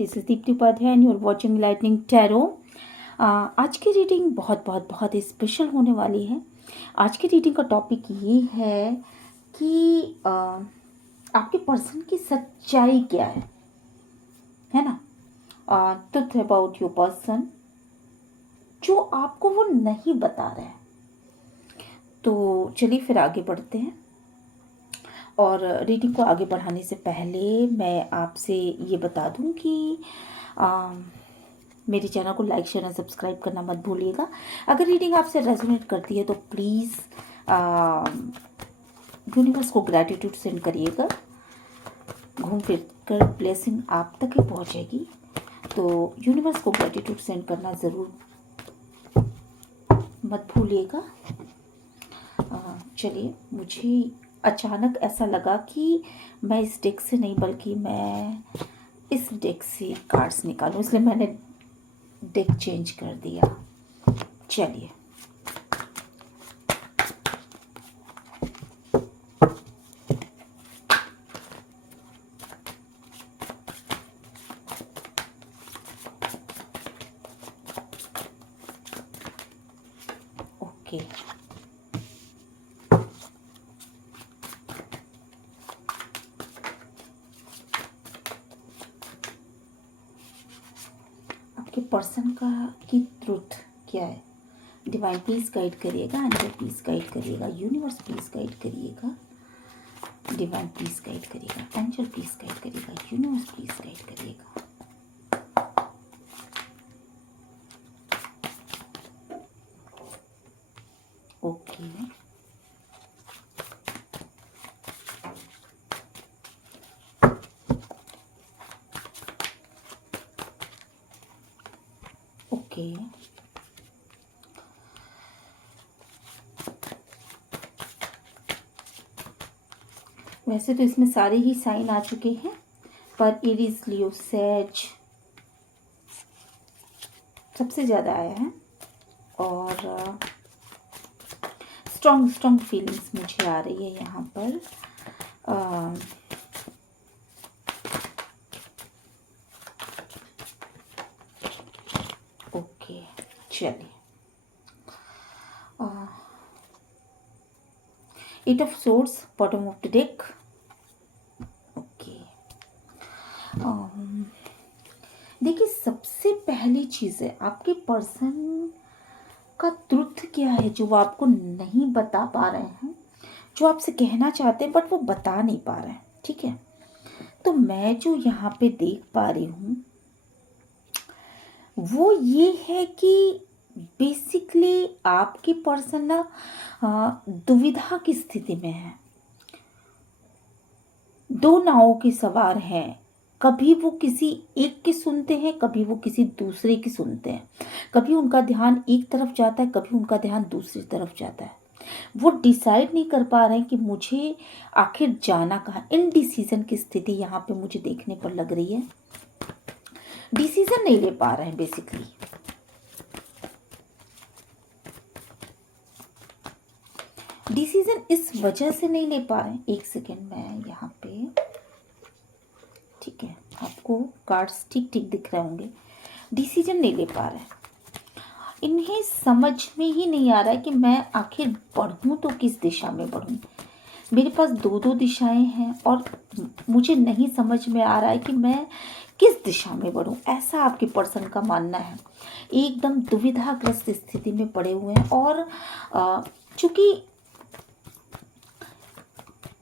This is Deepti Upadhyay and you are watching lightning tarot. आज की reading बहुत बहुत बहुत ही स्पेशल होने वाली है। आज की रीडिंग का टॉपिक ये है कि आपके पर्सन की सच्चाई क्या है ना। ट्रुथ अबाउट योर पर्सन जो आपको वो नहीं बता रहा है। तो चलिए फिर आगे बढ़ते हैं। और रीडिंग को आगे बढ़ाने से पहले मैं आपसे ये बता दूं कि मेरे चैनल को लाइक शेयर और सब्सक्राइब करना मत भूलिएगा। अगर रीडिंग आपसे रेजोनेट करती है तो प्लीज़ यूनिवर्स को ग्रैटिट्यूड सेंड करिएगा। घूम फिर कर ब्लेसिंग आप तक ही पहुंचेगी, तो यूनिवर्स को ग्रैटिट्यूड सेंड करना ज़रूर मत भूलिएगा। चलिए, मुझे अचानक ऐसा लगा कि मैं इस डेक से नहीं बल्कि मैं इस डेक से कार्ड्स निकालूं, इसलिए मैंने डेक चेंज कर दिया। चलिए, ओके। आपके पर्सन की ट्रुथ क्या है? डिवाइन प्लीज गाइड करिएगा, एंजल प्लीज गाइड करिएगा, यूनिवर्स प्लीज गाइड करिएगा। डिवाइन प्लीज गाइड करिएगा, एंजल प्लीज गाइड करिएगा, यूनिवर्स प्लीज गाइड करिएगा। Okay, okay. वैसे तो इसमें सारे ही साइन आ चुके हैं, पर एरीज, लियो, सेज सबसे ज़्यादा आया है। और स्ट्रॉन्ग स्ट्रॉन्ग फीलिंग्स मुझे आ रही है यहाँ पर। ओके, चलिए। 8 of swords, bottom of the deck. Okay, देखिए, सबसे पहली चीज़ है आपके पर्सन का ट्रुथ क्या है जो वो आपको नहीं बता पा रहे हैं, जो आपसे कहना चाहते हैं बट वो बता नहीं पा रहे हैं। ठीक है, तो मैं जो यहाँ पे देख पा रही हूँ वो ये है कि बेसिकली आपके पर्सन ना दुविधा की स्थिति में है। दो नावों के सवार हैं। कभी वो किसी एक की सुनते हैं, कभी वो किसी दूसरे की सुनते हैं। कभी उनका ध्यान एक तरफ जाता है, कभी उनका ध्यान दूसरी तरफ जाता है। वो डिसाइड नहीं कर पा रहे हैं कि मुझे आखिर जाना कहाँ। इनडिसीजन की स्थिति यहाँ पे मुझे देखने पर लग रही है। डिसीजन नहीं ले पा रहे हैं बेसिकली। डिसीजन इस वजह से नहीं ले पा रहे हैं। एक सेकेंड, मैं यहाँ पे, ठीक है, आपको कार्ड्स ठीक ठीक दिख रहे होंगे। डिसीजन नहीं ले पा रहे हैं। इन्हें समझ में ही नहीं आ रहा है कि मैं आखिर बढ़ूं तो किस दिशा में बढ़ूं। मेरे पास दो दो दिशाएं हैं और मुझे नहीं समझ में आ रहा है कि मैं किस दिशा में बढ़ूं। ऐसा आपके पर्सन का मानना है। एकदम दुविधाग्रस्त स्थिति में पड़े हुए हैं। और चूंकि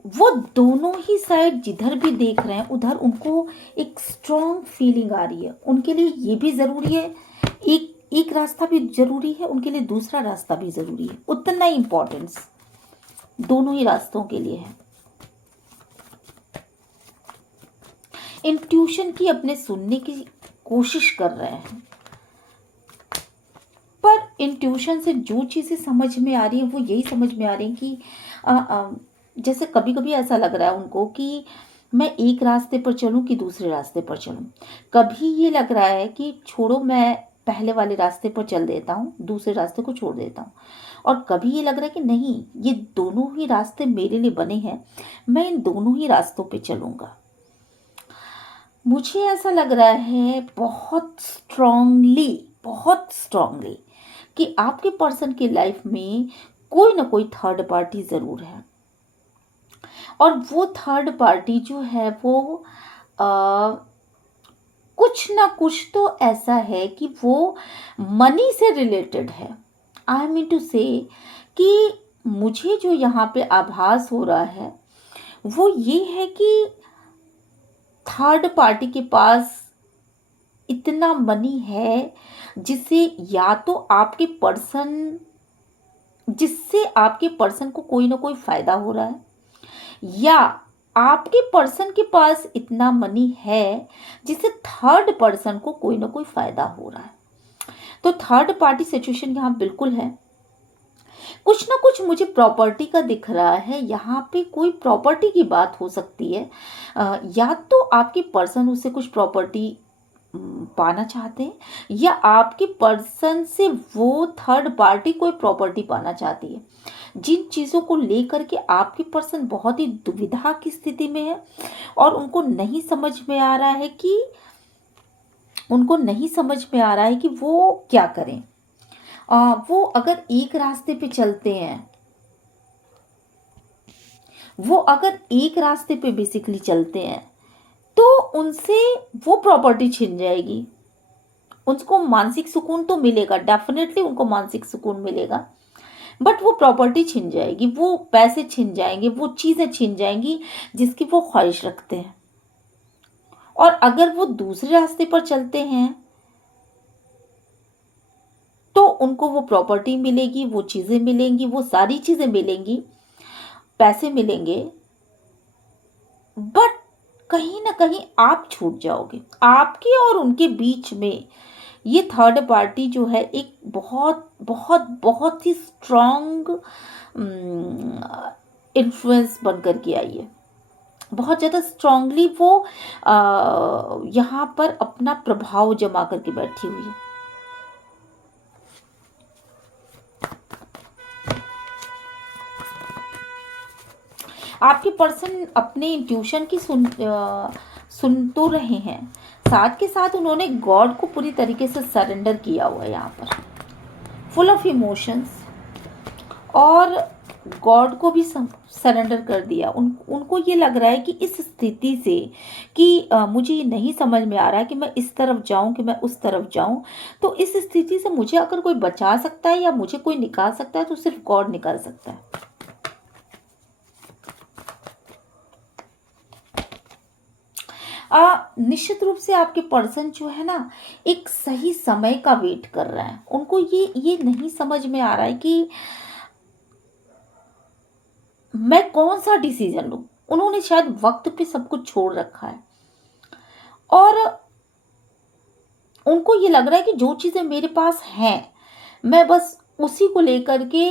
वो दोनों ही साइड जिधर भी देख रहे हैं उधर उनको एक स्ट्रॉन्ग फीलिंग आ रही है। उनके लिए ये भी ज़रूरी है, एक रास्ता भी ज़रूरी है, उनके लिए दूसरा रास्ता भी ज़रूरी है। उतना ही इम्पोर्टेंस दोनों ही रास्तों के लिए है। इंट्यूशन की अपने सुनने की कोशिश कर रहे हैं, पर इंट्यूशन से जो चीज़ें समझ में आ रही है वो यही समझ में आ रही है कि जैसे कभी कभी ऐसा लग रहा है उनको कि मैं एक रास्ते पर चलूं कि दूसरे रास्ते पर चलूं। कभी ये लग रहा है कि छोड़ो, मैं पहले वाले रास्ते पर चल देता हूँ, दूसरे रास्ते को छोड़ देता हूँ। और कभी ये लग रहा है कि नहीं, ये दोनों ही रास्ते मेरे लिए बने हैं, मैं इन दोनों ही रास्तों पे चलूँगा। मुझे ऐसा लग रहा है बहुत स्ट्रांगली कि आपके पर्सन की लाइफ में कोई ना कोई थर्ड पार्टी ज़रूर है। और वो थर्ड पार्टी जो है वो आ, कुछ ना कुछ तो ऐसा है कि वो मनी से रिलेटेड है। आई मीन टू से कि मुझे जो यहाँ पे आभास हो रहा है वो ये है कि थर्ड पार्टी के पास इतना मनी है जिससे आपके पर्सन को कोई ना कोई फायदा हो रहा है, या आपके पर्सन के पास इतना मनी है जिससे थर्ड पर्सन को कोई ना कोई फायदा हो रहा है। तो थर्ड पार्टी सिचुएशन यहाँ बिल्कुल है। कुछ ना कुछ मुझे प्रॉपर्टी का दिख रहा है, यहाँ पे कोई प्रॉपर्टी की बात हो सकती है। या तो आपके पर्सन उससे कुछ प्रॉपर्टी पाना चाहते हैं, या आपके पर्सन से वो थर्ड पार्टी कोई प्रॉपर्टी पाना चाहती है। जिन चीज़ों को लेकर के आपके पर्सन बहुत ही दुविधा की स्थिति में है और उनको नहीं समझ में आ रहा है कि वो क्या करें। वो अगर एक रास्ते पे चलते हैं, बेसिकली चलते हैं, तो उनसे वो प्रॉपर्टी छिन जाएगी। उनको मानसिक सुकून तो मिलेगा, डेफिनेटली उनको मानसिक सुकून मिलेगा, बट वो प्रॉपर्टी छिन जाएगी, वो पैसे छिन जाएंगे, वो चीज़ें छिन जाएंगी जिसकी वो ख्वाहिश रखते हैं। और अगर वो दूसरे रास्ते पर चलते हैं तो उनको वो प्रॉपर्टी मिलेगी, वो चीज़ें मिलेंगी, वो सारी चीज़ें मिलेंगी, पैसे मिलेंगे, बट कहीं ना कहीं आप छूट जाओगे। आपके और उनके बीच में ये थर्ड पार्टी जो है एक बहुत बहुत बहुत ही स्ट्रॉन्ग इन्फ्लुएंस बनकर के आई है। बहुत ज़्यादा स्ट्रांगली वो यहाँ पर अपना प्रभाव जमा करके बैठी हुई है। आपके पर्सन अपने इंट्यूशन की सुन तो रहे हैं, साथ के साथ उन्होंने गॉड को पूरी तरीके से सरेंडर किया हुआ है यहाँ पर, फुल ऑफ इमोशंस, और गॉड को भी सरेंडर कर दिया। उनको ये लग रहा है कि इस स्थिति से कि मुझे ये नहीं समझ में आ रहा है कि मैं इस तरफ जाऊं कि मैं उस तरफ जाऊं, तो इस स्थिति से मुझे अगर कोई बचा सकता है या मुझे कोई निकाल सकता है तो सिर्फ गॉड निकाल सकता है। निश्चित रूप से आपके पर्सन जो है ना एक सही समय का वेट कर रहा है। उनको ये नहीं समझ में आ रहा है कि मैं कौन सा डिसीजन लूं। उन्होंने शायद वक्त पे सब कुछ छोड़ रखा है और उनको ये लग रहा है कि जो चीजें मेरे पास हैं मैं बस उसी को लेकर के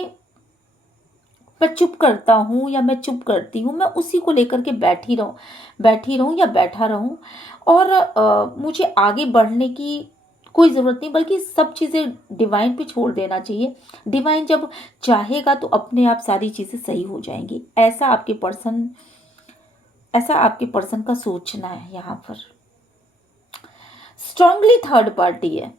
मैं चुप करता हूँ या मैं चुप करती हूँ, मैं उसी को लेकर के बैठी रहूँ या बैठा रहूँ, और मुझे आगे बढ़ने की कोई ज़रूरत नहीं, बल्कि सब चीज़ें डिवाइन पे छोड़ देना चाहिए। डिवाइन जब चाहेगा तो अपने आप सारी चीज़ें सही हो जाएंगी। ऐसा आपके पर्सन का सोचना है। यहाँ पर स्ट्रांगली थर्ड पार्टी है,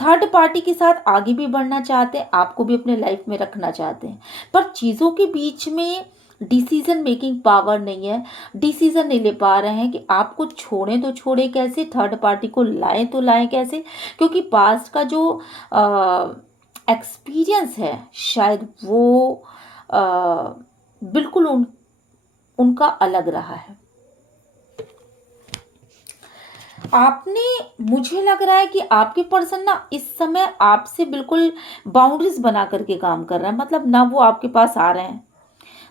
थर्ड पार्टी के साथ आगे भी बढ़ना चाहते हैं, आपको भी अपने लाइफ में रखना चाहते हैं, पर चीज़ों के बीच में डिसीजन मेकिंग पावर नहीं है। डिसीजन नहीं ले पा रहे हैं कि आपको छोड़ें तो छोड़ें कैसे, थर्ड पार्टी को लाएं तो लाएं कैसे, क्योंकि पास्ट का जो एक्सपीरियंस है शायद वो बिल्कुल उनका अलग रहा है। मुझे लग रहा है कि आपके पर्सन ना इस समय आपसे बिल्कुल बाउंड्रीज बना करके काम कर रहा है। मतलब ना वो आपके पास आ रहे हैं,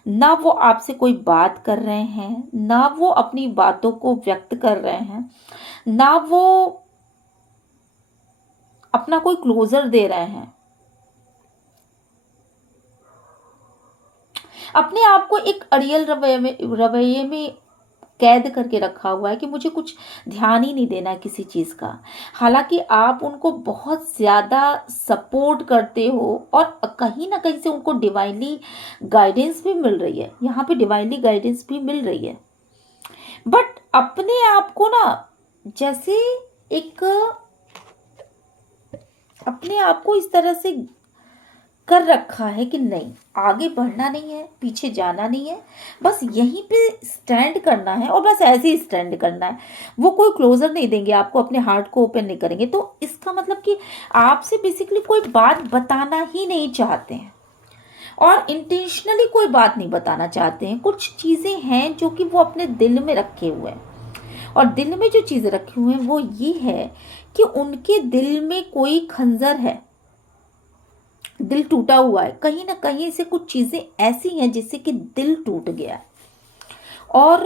ना वो आपसे कोई बात कर रहे हैं, ना वो अपनी बातों को व्यक्त कर रहे हैं, ना वो अपना कोई क्लोजर दे रहे हैं। अपने आप को एक अड़ियल रवैये में कैद करके रखा हुआ है कि मुझे कुछ ध्यान ही नहीं देना किसी चीज़ का। हालांकि आप उनको बहुत ज़्यादा सपोर्ट करते हो और कहीं ना कहीं से उनको डिवाइनली गाइडेंस भी मिल रही है। यहाँ पे डिवाइनली गाइडेंस भी मिल रही है, बट अपने आप को ना जैसे एक अपने आप को इस तरह से कर रखा है कि नहीं, आगे बढ़ना नहीं है, पीछे जाना नहीं है, बस यहीं पे स्टैंड करना है और बस ऐसे ही स्टैंड करना है। वो कोई क्लोजर नहीं देंगे आपको, अपने हार्ट को ओपन नहीं करेंगे। तो इसका मतलब कि आपसे बेसिकली कोई बात बताना ही नहीं चाहते हैं और इंटेंशनली कोई बात नहीं बताना चाहते हैं। कुछ चीज़ें हैं जो कि वो अपने दिल में रखे हुए हैं, और दिल में जो चीज़ें रखी हुई हैं वो ये है कि उनके दिल में कोई खंजर है, दिल टूटा हुआ है, कहीं ना कहीं से कुछ चीज़ें ऐसी हैं जिससे कि दिल टूट गया है। और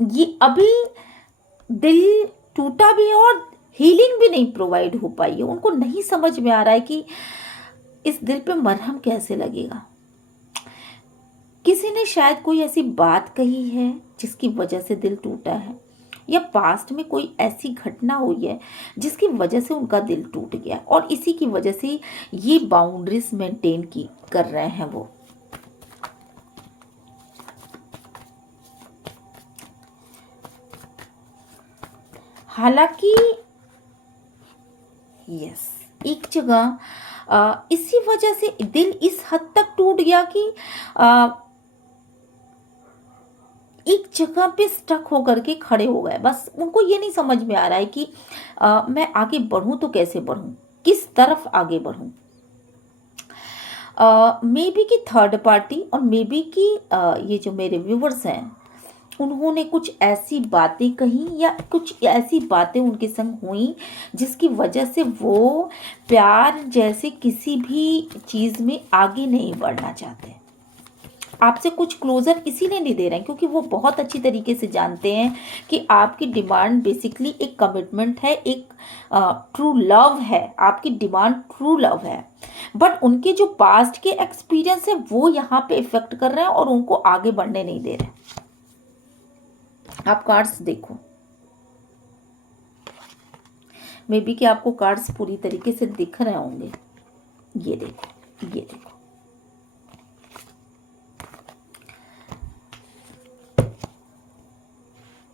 ये अभी दिल टूटा भी है और हीलिंग भी नहीं प्रोवाइड हो पाई है। उनको नहीं समझ में आ रहा है कि इस दिल पे मरहम कैसे लगेगा। किसी ने शायद कोई ऐसी बात कही है जिसकी वजह से दिल टूटा है, या पास्ट में कोई ऐसी घटना हुई है जिसकी वजह से उनका दिल टूट गया, और इसी की वजह से ये बाउंड्रीज मेंटेन की कर रहे हैं वो। हालांकि यस, एक जगह इसी वजह से दिल इस हद तक टूट गया कि एक जगह पे स्टक होकर के खड़े हो गए। बस उनको ये नहीं समझ में आ रहा है कि मैं आगे बढ़ूं तो कैसे बढ़ूं, किस तरफ आगे बढ़ूं। मे बी की थर्ड पार्टी और मे बी की ये जो मेरे व्यूवर्स हैं उन्होंने कुछ ऐसी बातें कही या कुछ ऐसी बातें उनके संग हुई जिसकी वजह से वो प्यार जैसे किसी भी चीज़ में आगे नहीं बढ़ना चाहते। आपसे कुछ क्लोजर इसीलिए नहीं दे रहे हैं क्योंकि वो बहुत अच्छी तरीके से जानते हैं कि आपकी डिमांड बेसिकली एक कमिटमेंट है, एक ट्रू लव है। आपकी डिमांड ट्रू लव है, बट उनके जो पास्ट के एक्सपीरियंस है वो यहाँ पे इफेक्ट कर रहे हैं और उनको आगे बढ़ने नहीं दे रहे। आप कार्ड्स देखो, मे बी कि आपको कार्ड्स पूरी तरीके से दिख रहे होंगे। ये देखो, ये देखो,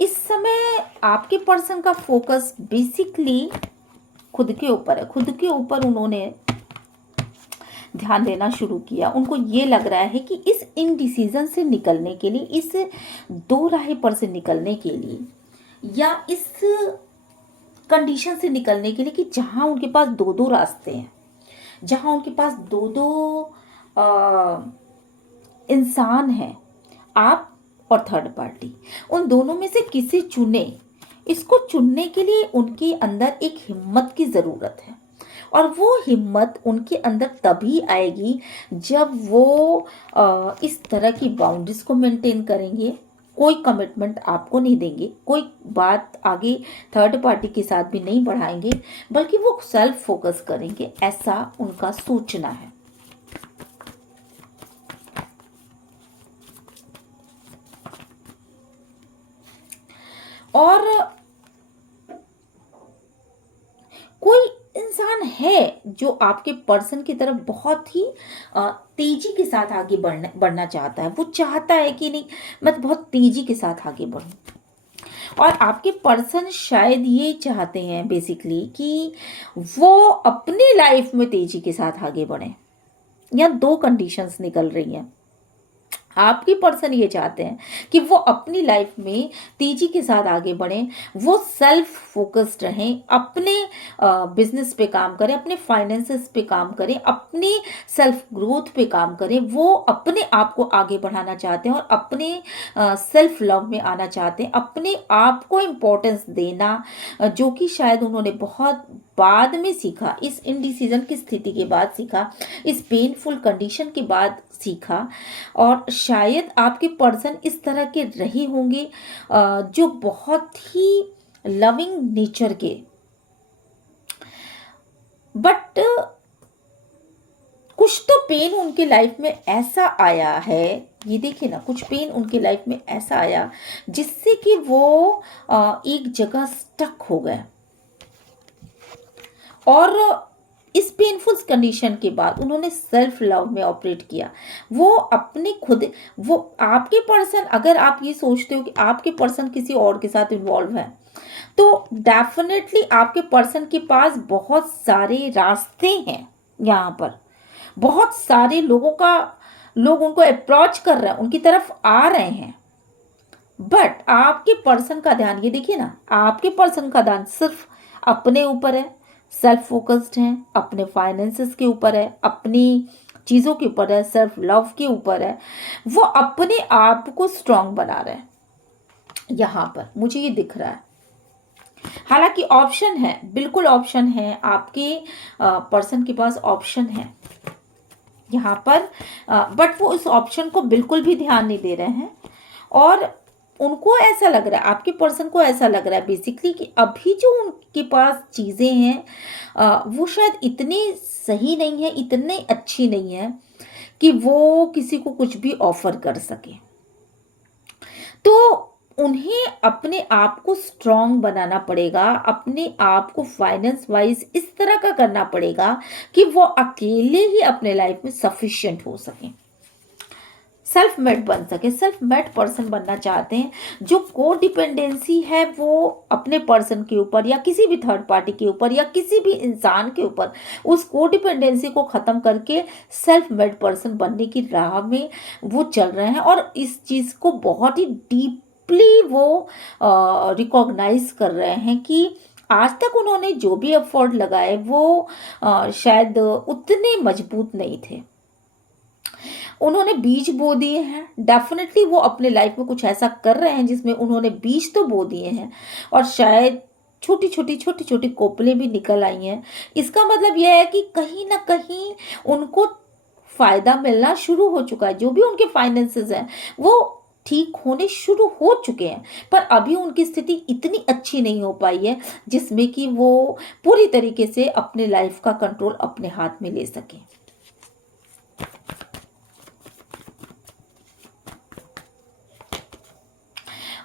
इस समय आपके पर्सन का फोकस बेसिकली खुद के ऊपर है। खुद के ऊपर उन्होंने ध्यान देना शुरू किया। उनको ये लग रहा है कि इस इनडिसीजन से निकलने के लिए, इस दो राह पर से निकलने के लिए, या इस कंडीशन से निकलने के लिए कि जहां उनके पास दो दो रास्ते हैं, जहां उनके पास दो दो इंसान हैं, आप और थर्ड पार्टी, उन दोनों में से किसे चुने। इसको चुनने के लिए उनके अंदर एक हिम्मत की ज़रूरत है, और वो हिम्मत उनके अंदर तभी आएगी जब वो इस तरह की बाउंड्रीज को मेंटेन करेंगे। कोई कमिटमेंट आपको नहीं देंगे, कोई बात आगे थर्ड पार्टी के साथ भी नहीं बढ़ाएंगे, बल्कि वो सेल्फ फोकस करेंगे, ऐसा उनका सोचना है। और कोई इंसान है जो आपके पर्सन की तरफ बहुत ही तेजी के साथ आगे बढ़ना चाहता है। वो चाहता है कि नहीं, मैं बहुत तेजी के साथ आगे बढ़ूं। और आपके पर्सन शायद ये चाहते हैं बेसिकली कि वो अपनी लाइफ में तेजी के साथ आगे बढ़े। या दो कंडीशंस निकल रही हैं। आपके पर्सन ये चाहते हैं कि वो अपनी लाइफ में तेजी के साथ आगे बढ़ें, वो सेल्फ फोकस्ड रहें, अपने बिजनेस पे काम करें, अपने फाइनेंसेस पे काम करें, अपने सेल्फ ग्रोथ पे काम करें। वो अपने आप को आगे बढ़ाना चाहते हैं और अपने सेल्फ लव में आना चाहते हैं, अपने आप को इम्पोर्टेंस देना, जो कि शायद उन्होंने बहुत बाद में सीखा, इस इनडिसीजन की स्थिति के बाद सीखा, इस पेनफुल कंडीशन के बाद सीखा। और शायद आपके पर्सन इस तरह के रहे होंगे जो बहुत ही लविंग नेचर के, बट कुछ तो पेन उनके लाइफ में ऐसा आया है, ये देखिए ना, कुछ पेन उनके लाइफ में ऐसा आया जिससे कि वो एक जगह स्टक हो गए। और इस पेनफुल कंडीशन के बाद उन्होंने सेल्फ लव में ऑपरेट किया। वो अपने खुद, वो आपके पर्सन, अगर आप ये सोचते हो कि आपके पर्सन किसी और के साथ इन्वॉल्व है, तो डेफिनेटली आपके पर्सन के पास बहुत सारे रास्ते हैं। यहाँ पर बहुत सारे लोग उनको अप्रोच कर रहे हैं, उनकी तरफ आ रहे हैं, बट आपके पर्सन का ध्यान, ये देखिए ना, आपके पर्सन का ध्यान सिर्फ अपने ऊपर है, सेल्फ फोकस्ड है, अपने फाइनेंसेस के ऊपर है, अपनी चीज़ों के ऊपर है, सेल्फ लव के ऊपर है। वो अपने आप को स्ट्रांग बना रहे हैं। यहाँ पर मुझे ये दिख रहा है। हालांकि ऑप्शन है, बिल्कुल ऑप्शन है, आपके पर्सन के पास ऑप्शन है यहाँ पर, बट वो उस ऑप्शन को बिल्कुल भी ध्यान नहीं दे रहे हैं। और उनको ऐसा लग रहा है, आपके पर्सन को ऐसा लग रहा है बेसिकली कि अभी जो उनके पास चीज़ें हैं वो शायद इतनी सही नहीं है, इतनी अच्छी नहीं है कि वो किसी को कुछ भी ऑफर कर सके। तो उन्हें अपने आप को स्ट्रांग बनाना पड़ेगा, अपने आप को फाइनेंस वाइज इस तरह का करना पड़ेगा कि वो अकेले ही अपने लाइफ में सफिशिएंट हो सके, सेल्फ मेड बन सके। सेल्फ मेड पर्सन बनना चाहते हैं। जो को डिपेंडेंसी है वो अपने पर्सन के ऊपर या किसी भी थर्ड पार्टी के ऊपर या किसी भी इंसान के ऊपर, उस को डिपेंडेंसी को ख़त्म करके सेल्फ मेड पर्सन बनने की राह में वो चल रहे हैं। और इस चीज़ को बहुत ही डीपली वो रिकॉग्नाइज कर रहे हैं कि आज तक उन्होंने जो भी एफर्ट लगाए वो शायद उतने मजबूत नहीं थे। उन्होंने बीज बो दिए हैं, डेफिनेटली वो अपने लाइफ में कुछ ऐसा कर रहे हैं जिसमें उन्होंने बीज तो बो दिए हैं और शायद छोटी छोटी कोपलें भी निकल आई हैं। इसका मतलब यह है कि कहीं ना कहीं उनको फायदा मिलना शुरू हो चुका है। जो भी उनके फाइनेंसेस हैं वो ठीक होने शुरू हो चुके हैं, पर अभी उनकी स्थिति इतनी अच्छी नहीं हो पाई है जिसमें कि वो पूरी तरीके से अपने लाइफ का कंट्रोल अपने हाथ में ले सके।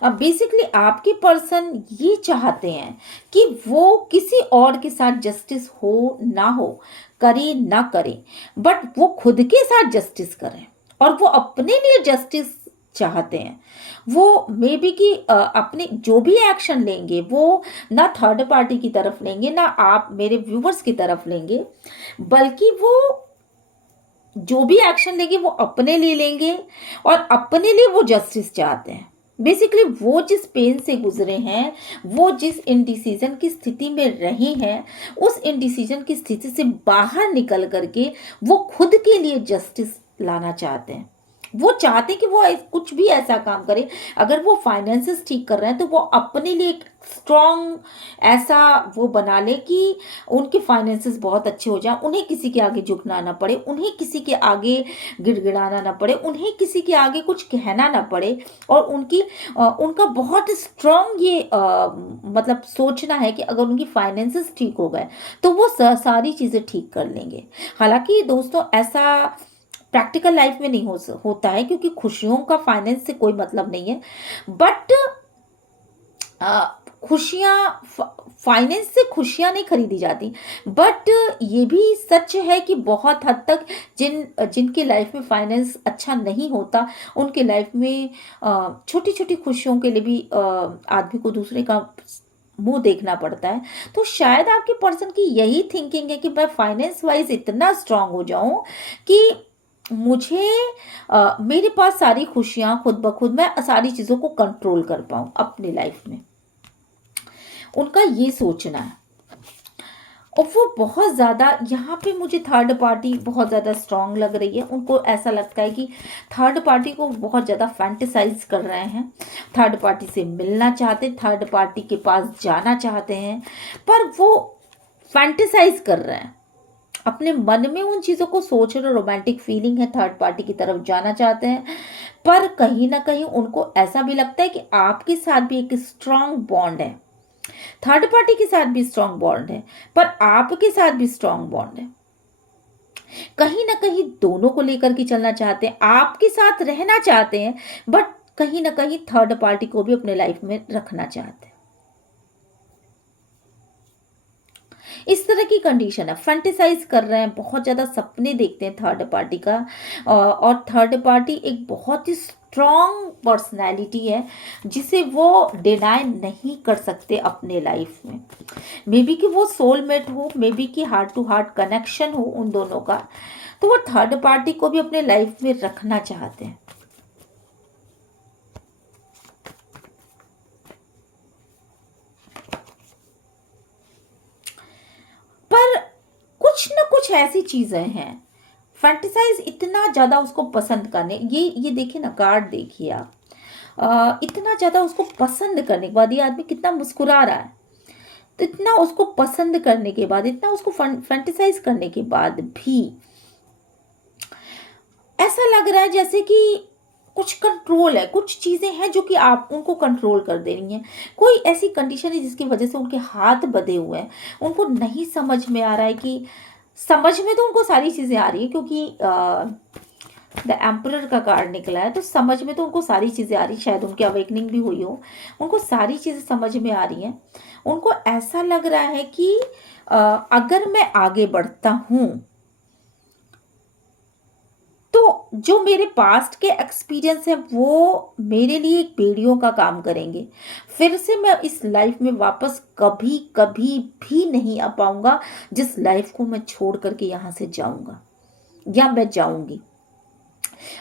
अब बेसिकली आपके पर्सन ये चाहते हैं कि वो किसी और के साथ जस्टिस हो ना हो, करे ना करे, बट वो खुद के साथ जस्टिस करें और वो अपने लिए जस्टिस चाहते हैं। वो मे बी कि अपने जो भी एक्शन लेंगे वो ना थर्ड पार्टी की तरफ लेंगे, ना आप मेरे व्यूवर्स की तरफ लेंगे, बल्कि वो जो भी एक्शन लेंगे वो अपने लिए लेंगे और अपने लिए वो जस्टिस चाहते हैं। बेसिकली वो जिस पेन से गुजरे हैं, वो जिस इनडिसीजन की स्थिति में रहे हैं, उस इनडिसीजन की स्थिति से बाहर निकल करके वो खुद के लिए जस्टिस लाना चाहते हैं। वो चाहते हैं कि वो कुछ भी ऐसा काम करे, अगर वो फाइनेंसेस ठीक कर रहे हैं तो वो अपने लिए एक स्ट्रॉन्ग ऐसा वो बना ले कि उनके फाइनेंसेस बहुत अच्छे हो जाए, उन्हें किसी के आगे झुकना ना पड़े, उन्हें किसी के आगे गिड़गिड़ाना ना पड़े, उन्हें किसी के आगे कुछ कहना ना पड़े। और उनका बहुत स्ट्रॉन्ग ये मतलब सोचना है कि अगर उनकी फाइनेंसेस ठीक हो गए तो वो सारी चीज़ें ठीक कर लेंगे। हालांकि दोस्तों ऐसा प्रैक्टिकल लाइफ में नहीं होता है, क्योंकि खुशियों का फाइनेंस से कोई मतलब नहीं है, बट फाइनेंस से खुशियां नहीं खरीदी जाती। बट ये भी सच है कि बहुत हद तक जिनके लाइफ में फाइनेंस अच्छा नहीं होता उनके लाइफ में छोटी छोटी खुशियों के लिए भी आदमी को दूसरे का मुंह देखना पड़ता है। तो शायद आपके पर्सन की यही थिंकिंग है कि मैं फाइनेंस वाइज इतना स्ट्रांग हो जाऊं कि मुझे मेरे पास सारी खुशियां खुद ब खुद, मैं सारी चीज़ों को कंट्रोल कर पाऊं अपनी लाइफ में। उनका ये सोचना है। और वो बहुत ज़्यादा यहाँ पे मुझे थर्ड पार्टी बहुत ज़्यादा स्ट्रांग लग रही है। उनको ऐसा लगता है कि थर्ड पार्टी को बहुत ज़्यादा फैंटेसाइज कर रहे हैं, थर्ड पार्टी से मिलना चाहते, थर्ड पार्टी के पास जाना चाहते हैं, पर वो फैंटेसाइज कर रहे हैं, अपने मन में उन चीज़ों को सोच रहे, रोमांटिक फीलिंग है, थर्ड पार्टी की तरफ जाना चाहते हैं, पर कहीं ना कहीं उनको ऐसा भी लगता है कि आपके साथ भी एक स्ट्रांग बॉन्ड है, थर्ड पार्टी के साथ भी स्ट्रांग बॉन्ड है, पर आपके साथ भी स्ट्रांग बॉन्ड है। कहीं ना कहीं दोनों को लेकर के चलना चाहते हैं, आपके साथ रहना चाहते हैं, बट कहीं ना कहीं थर्ड पार्टी को भी अपने लाइफ में रखना चाहते हैं। इस तरह की कंडीशन है। फैंटेसाइज कर रहे हैं, बहुत ज़्यादा सपने देखते हैं थर्ड पार्टी का। और थर्ड पार्टी एक बहुत ही स्ट्रॉन्ग पर्सनैलिटी है जिसे वो डिनाई नहीं कर सकते अपने लाइफ में। मे बी कि वो सोलमेट हो, मे बी कि हार्ट टू हार्ट कनेक्शन हो उन दोनों का, तो वो थर्ड पार्टी को भी अपने लाइफ में रखना चाहते हैं। पर कुछ ना कुछ ऐसी चीजें हैं, फैंटिसाइज इतना ज्यादा उसको पसंद करने, ये देखिए ना, कार्ड देखिए आप, इतना ज्यादा उसको पसंद करने के बाद ये आदमी कितना मुस्कुरा रहा है। तो इतना उसको पसंद करने के बाद, इतना उसको फैंटिसाइज करने के बाद भी ऐसा लग रहा है जैसे कि कुछ कंट्रोल है, कुछ चीजें हैं जो कि आप उनको कंट्रोल कर दे रही हैं। कोई ऐसी कंडीशन है जिसकी वजह से उनके हाथ बंधे हुए हैं, उनको नहीं समझ में आ रहा है कि, समझ में तो उनको सारी चीजें आ रही है क्योंकि द एम्परर का कार्ड निकला है, तो समझ में तो उनको सारी चीजें आ रही, शायद उनकी अवेकनिंग भी हुई हो, उनको सारी चीजें समझ में आ रही हैं। उनको ऐसा लग रहा है कि अगर मैं आगे बढ़ता हूं तो जो मेरे पास्ट के एक्सपीरियंस है वो मेरे लिए एक बेड़ियों का काम करेंगे। फिर से मैं इस लाइफ में वापस कभी कभी भी नहीं आ पाऊंगा जिस लाइफ को मैं छोड़ करके यहां से जाऊंगा या मैं जाऊंगी।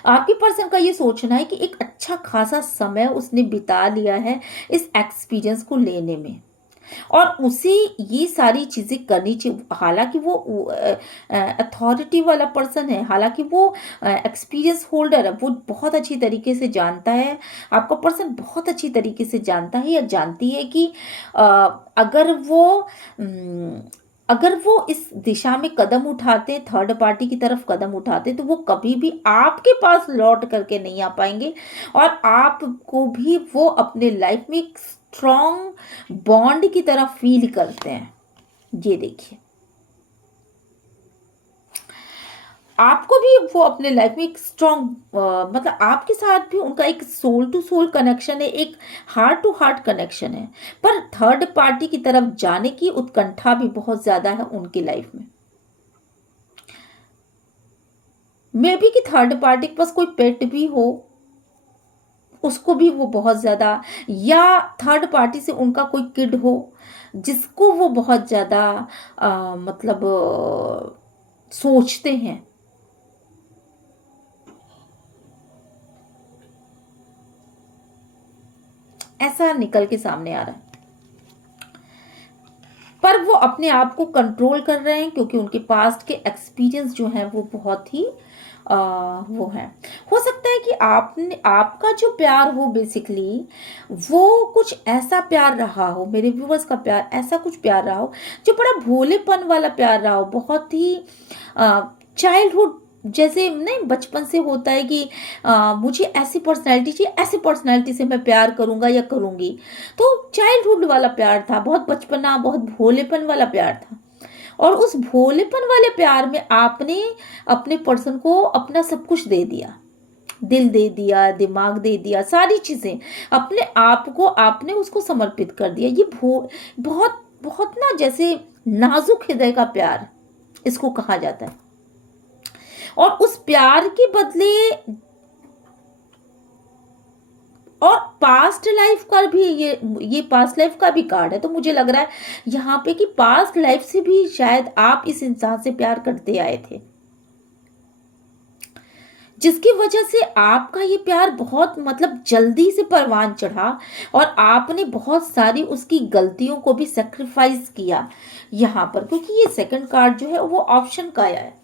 आपके पर्सन का ये सोचना है कि एक अच्छा खासा समय उसने बिता लिया है इस एक्सपीरियंस को लेने में, और उसे ये सारी चीजें करनी चाहिए। हालांकि वो अथॉरिटी वाला पर्सन है, हालांकि वो एक्सपीरियंस होल्डर है, वो बहुत अच्छी तरीके से जानता है, आपका पर्सन बहुत अच्छी तरीके से जानता है या जानती है कि अगर वो इस दिशा में कदम उठाते, थर्ड पार्टी की तरफ कदम उठाते, तो वो कभी भी आपके पास लौट करके नहीं आ पाएंगे, और आपको भी वो अपने लाइफ में एक स्ट्रॉन्ग बॉन्ड की तरह फील करते हैं। ये देखिए, आपको भी वो अपने लाइफ में एक स्ट्रॉन्ग, मतलब आपके साथ भी उनका एक सोल टू सोल कनेक्शन है, एक हार्ट टू हार्ट कनेक्शन है, पर थर्ड पार्टी की तरफ जाने की उत्कंठा भी बहुत ज्यादा है उनकी लाइफ में। मे बी कि थर्ड पार्टी के पास कोई पेट भी हो, उसको भी वो बहुत ज्यादा, या थर्ड पार्टी से उनका कोई किड हो जिसको वो बहुत ज्यादा मतलब सोचते हैं। ऐसा निकल के सामने आ रहा है, पर वो अपने आप को कंट्रोल कर रहे हैं क्योंकि उनके पास्ट के एक्सपीरियंस जो है वो बहुत ही वो है। हो सकता है कि आपका जो प्यार हो बेसिकली वो कुछ ऐसा प्यार रहा हो, मेरे व्यूवर्स का प्यार ऐसा कुछ प्यार रहा हो जो बड़ा भोलेपन वाला प्यार रहा हो, बहुत ही चाइल्डहुड जैसे नहीं, बचपन से होता है कि मुझे ऐसी पर्सनैलिटी चाहिए, ऐसी पर्सनैलिटी से मैं प्यार करूंगा या करूंगी। तो चाइल्डहुड वाला प्यार था, बहुत बचपना, बहुत भोलेपन वाला प्यार था, और उस भोलेपन वाले प्यार में आपने अपने पर्सन को अपना सब कुछ दे दिया, दिल दे दिया, दिमाग दे दिया, सारी चीजें अपने आप को आपने उसको समर्पित कर दिया। ये बहुत बहुत ना जैसे नाजुक हृदय का प्यार इसको कहा जाता है, और उस प्यार के बदले, और पास्ट लाइफ का भी ये पास्ट लाइफ का भी कार्ड है, तो मुझे लग रहा है यहाँ पे कि पास्ट लाइफ से भी शायद आप इस इंसान से प्यार करते आए थे, जिसकी वजह से आपका ये प्यार बहुत मतलब जल्दी से परवान चढ़ा, और आपने बहुत सारी उसकी गलतियों को भी सेक्रीफाइस किया यहाँ पर, क्योंकि ये सेकंड कार्ड जो है वो ऑप्शन का आया है।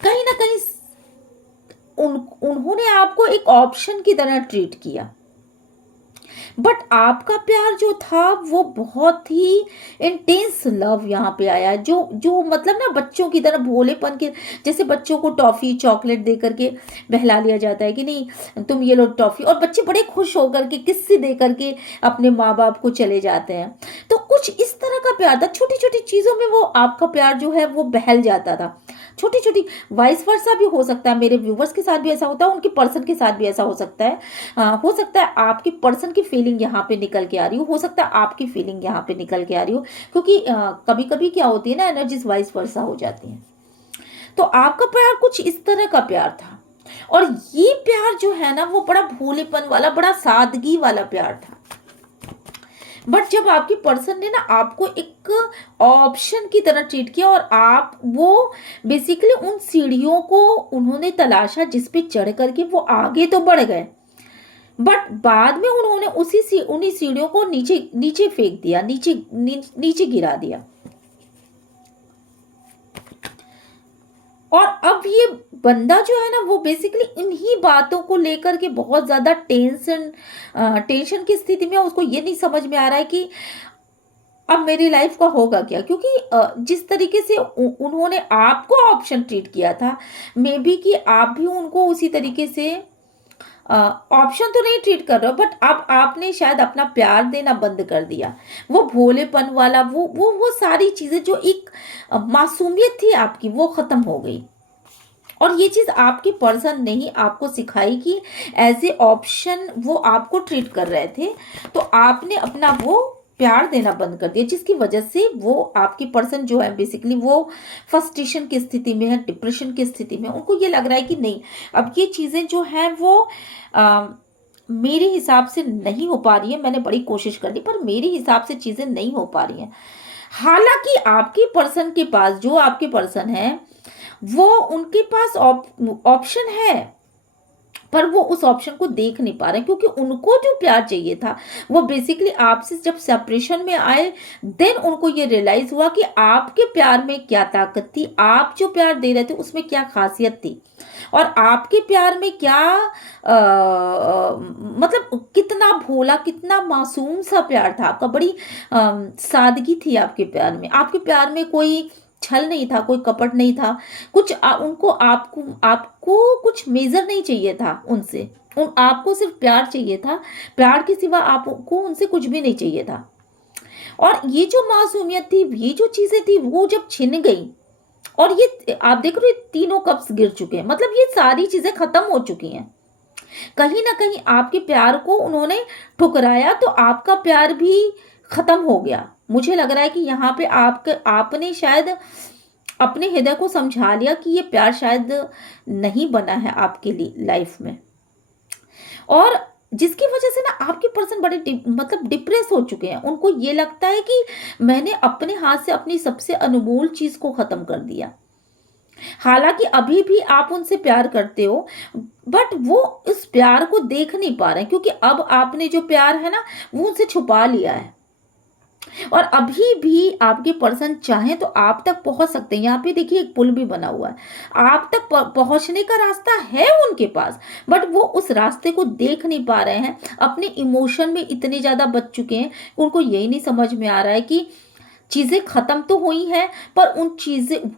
कहीं ना कहीं उन्होंने आपको एक ऑप्शन की तरह ट्रीट किया, बट आपका प्यार जो था वो बहुत ही इंटेंस लव यहाँ पे आया, जो जो मतलब ना बच्चों की तरह भोलेपन के, जैसे बच्चों को टॉफी चॉकलेट दे करके बहला लिया जाता है कि नहीं तुम ये लो टॉफी, और बच्चे बड़े खुश होकर के किस्से दे करके अपने माँ बाप को चले जाते हैं। तो कुछ इस तरह का प्यार था, छोटी छोटी चीजों में वो आपका प्यार जो है वो बहल जाता था। छोटी छोटी, वाइस वर्सा भी हो सकता है, मेरे व्यूवर्स के साथ भी ऐसा होता है, उनके पर्सन के साथ भी ऐसा हो सकता है। हो सकता है आपके पर्सन की फीलिंग यहाँ पे निकल के आ रही हो सकता है आपकी फीलिंग यहाँ पे निकल के आ रही हो, क्योंकि कभी कभी क्या होती है ना, एनर्जीज वाइस वर्सा हो जाती हैं। तो आपका प्यार कुछ इस तरह का प्यार था, और ये प्यार जो है ना वो बड़ा भोलेपन वाला, बड़ा सादगी वाला प्यार था। बट जब आपके पर्सन ने ना आपको एक ऑप्शन की तरह ट्रीट किया, और आप वो बेसिकली उन सीढ़ियों को उन्होंने तलाशा जिस पे चढ़ करके वो आगे तो बढ़ गए, बट बाद में उन्होंने उन्हीं सीढ़ियों को नीचे नीचे फेंक दिया, नीचे गिरा दिया। और अब ये बंदा जो है ना वो बेसिकली इन्हीं बातों को लेकर के बहुत ज्यादा टेंशन की स्थिति में, उसको ये नहीं समझ में आ रहा है कि अब मेरी लाइफ का होगा क्या, क्योंकि जिस तरीके से उन्होंने आपको ऑप्शन ट्रीट किया था, मे बी कि आप भी उनको उसी तरीके से ऑप्शन तो नहीं ट्रीट कर रहे हो, बट अब आपने शायद अपना प्यार देना बंद कर दिया। वो भोलेपन वाला, वो सारी चीजें जो एक मासूमियत थी आपकी, वो खत्म हो गई। और ये चीज आपके पर्सन ने ही आपको सिखाई कि एज ए ऑप्शन वो आपको ट्रीट कर रहे थे, तो आपने अपना वो प्यार देना बंद कर दिया, जिसकी वजह से वो आपकी पर्सन जो है बेसिकली वो फ्रस्ट्रेशन की स्थिति में है, डिप्रेशन की स्थिति में। उनको ये लग रहा है कि नहीं, अब ये चीज़ें जो हैं वो मेरे हिसाब से नहीं हो पा रही है, मैंने बड़ी कोशिश कर ली पर मेरे हिसाब से चीज़ें नहीं हो पा रही हैं। हालांकि आपके पर्सन के पास, जो आपके पर्सन है वो, उनके पास ऑप्शन है, पर वो उस ऑप्शन को देख नहीं पा रहे, क्योंकि उनको जो प्यार चाहिए था वो बेसिकली आपसे जब सेपरेशन में आए, देन उनको ये रियलाइज हुआ कि आपके प्यार में क्या ताकत थी, आप जो प्यार दे रहे थे उसमें क्या खासियत थी, और आपके प्यार में क्या मतलब कितना भोला, कितना मासूम सा प्यार था आपका, बड़ी सादगी थी आपके प्यार में। आपके प्यार में कोई छल नहीं था, कोई कपट नहीं था, कुछ उनको आपको कुछ मेजर नहीं चाहिए था उनसे, आपको सिर्फ प्यार चाहिए था, प्यार के सिवा आपको उनसे कुछ भी नहीं चाहिए था। और ये जो मासूमियत थी, ये जो चीजें थी, वो जब छिन गई, और ये आप देख रहे हो तीनों कप्स गिर चुके हैं, मतलब ये सारी चीजें खत्म हो चुकी हैं। कहीं ना कहीं आपके प्यार को उन्होंने ठुकराया, तो आपका प्यार भी खत्म हो गया। मुझे लग रहा है कि यहाँ पे आपने शायद अपने हृदय को समझा लिया कि ये प्यार शायद नहीं बना है आपके लिए लाइफ में, और जिसकी वजह से ना आपके पर्सन बड़े मतलब डिप्रेस हो चुके हैं। उनको ये लगता है कि मैंने अपने हाथ से अपनी सबसे अनमोल चीज को खत्म कर दिया। हालांकि अभी भी आप उनसे प्यार करते हो, बट वो इस प्यार को देख नहीं पा रहे हैं, क्योंकि अब आपने जो प्यार है ना वो उनसे छुपा लिया है। और अभी भी आपके पर्सन चाहे तो आप तक पहुंच सकते हैं। यहाँ पे देखिए एक पुल भी बना हुआ है, आप तक पहुंचने का रास्ता है उनके पास, बट वो उस रास्ते को देख नहीं पा रहे हैं। अपने इमोशन में इतने ज्यादा बच चुके हैं, उनको यही नहीं समझ में आ रहा है कि चीजें खत्म तो हुई हैं, पर